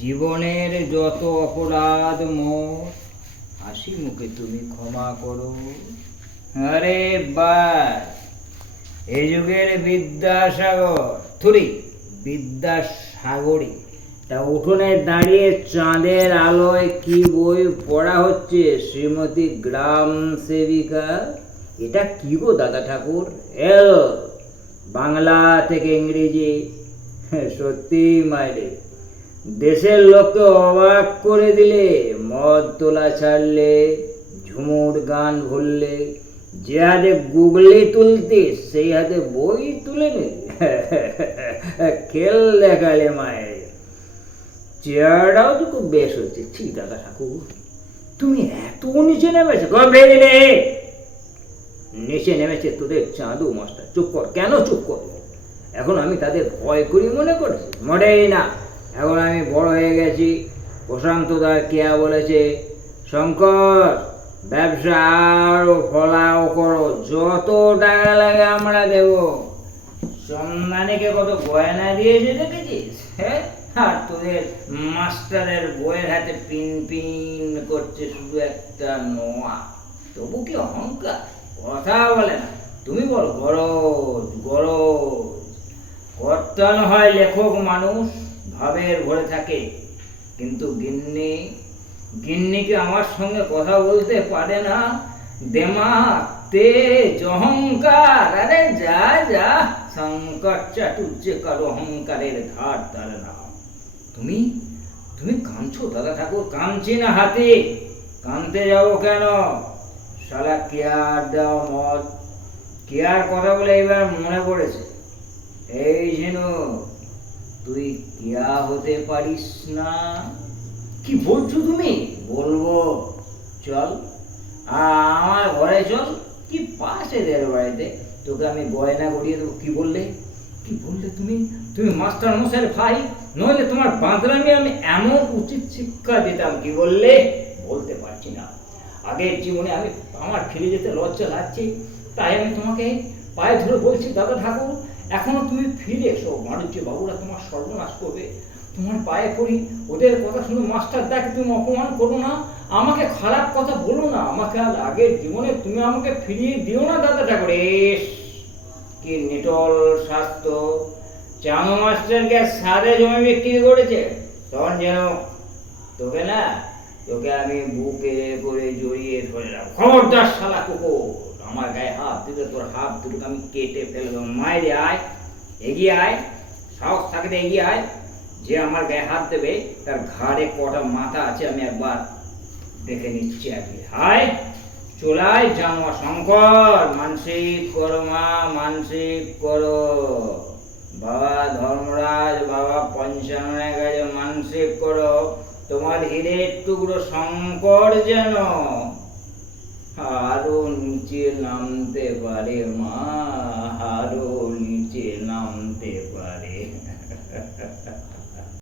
জীবনের যত অপরাধ মোর হাসি মুখে তুমি ক্ষমা করো। আরে বাস, এই যুগের বিদ্যাসাগর থুরি বিদ্যাসাগরী তা উঠোনে দাঁড়িয়ে চাঁদের আলোয় কি বই পড়া হচ্ছে শ্রীমতী গ্রাম সেবিকা? এটা কি গো দাদা ঠাকুর? এল বাংলা থেকে ইংরেজি। সত্যি মাইরে দেশের লোককে অবাক করে দিলে। মদ তোলা ছাড়লে, ঝুমুর গান ভুললে, যে হাতে গুগলি তুলতে সেই হাতে বই তুলে নে। খেল দেখালে মায়ের। চেয়ারটাও তো খুব বেশ হচ্ছে। ঠিক দাদা ঠাকুর, তুমি এত নিচে নেমেছো কবে দিলে? নিচে নেমেছে তোদের চাঁদু মাস্টার। চুপ কর। কেন চুপ কর? এখন আমি তাদের ভয় করি মনে করছি? মোটেই না। এখন আমি বড় হয়ে গেছি। প্রশান্তদার কেয়া বলেছে, শঙ্কর ব্যবসা আরো ফলাও করো, যত টাকা লাগে আমরা দেব। সন্ধানীকে কত গয়না দিয়েছে দেখেছিস? হ্যাঁ, আর তোদের মাস্টারের বইয়ের হাতে পিন পিন করছে শুধু একটা নোয়া। তবু কি অহংকার? কথা বলে না। তুমি বল গরজ গরজ। কর্তন হয় লেখক মানুষ, ভাবের ভরে থাকে, কিন্তু গিন্নি গিন্নিকে আমার সঙ্গে কথা বলতে পারে না। দেমাগ তেজ অহংকার। আরে যা যা, সংকট চাটুর্যে কারো অহংকারের ধার তার না। তুমি তুমি কাঁদছো দাদা ঠাকুর? কাঁদছি না হাতে। কাঁদতে যাবো কেন? শালা কেয়ার দেওয়া মদ। কেয়ার কথা বলে এবার মনে পড়েছে। এই যেন তুই কেয়া হতে পারিস না? কি বলছো তুমি? বলবো, চল আমার ঘরে চল। কি পাশেদের বাড়িতে তোকে আমি গয়না গড়িয়ে দেবো। কি বললে? কি বললে তুমি? তুমি মাস্টার মশাইয়ের ভাই, নইলে তোমার বাঁদরামি আমি এমন উচিত শিক্ষা দিতাম। কি বললে? বলতে পারছি না। আগের জীবনে আমি আমার ফিরে যেতে লজ্জা লাগছে, তাই আমি তোমাকে পায়ে ধরে বলছি দাদা ঠাকুর, এখনো তুমি ফিরে এসো। বাণিজ্য বাবুরা তোমার সর্বনাশ করবে। তোমার পায়ে পড়ি, ওদের কথা শুনে মাস্টার দেখ, তুমি অপমান করো না, আমাকে খারাপ কথা বলো না, আমাকে আর আগের জীবনে তুমি আমাকে ফিরিয়ে দিও না দাদা ঠাকুর। কি নিটল স্বাস্থ্য! চানো মাস্টারকে সাদে জমি বিক্রি করেছে, তখন যেন তোকে না, তোকে আমি বুকে করে জড়িয়ে ধরে রাখবো। খবরদার শালা কুকুর, আমার গায়ে হাত দিতে তোর হাত দুটোকে আমি কেটে ফেলবো। মায়েরে আয়, এগিয়ে আয়, সাহস থাকতে এগিয়ে আয়। যে আমার গায়ে হাত দেবে তার ঘাড়ে কটা মাথা আছে আমি একবার দেখে নিচ্ছি। আগে হায়, চোলাই জানোয়া। শঙ্কর মানসিক করো মা, মানসিক করো। বাবা ধর্মরাজ, বাবা পঞ্চাননের কাছে মানসিক করো, তোমার হীরের টুকরো শঙ্কর যেন আরো নিচে নামতে পারে মা, আরো নিচে নামতে পারে।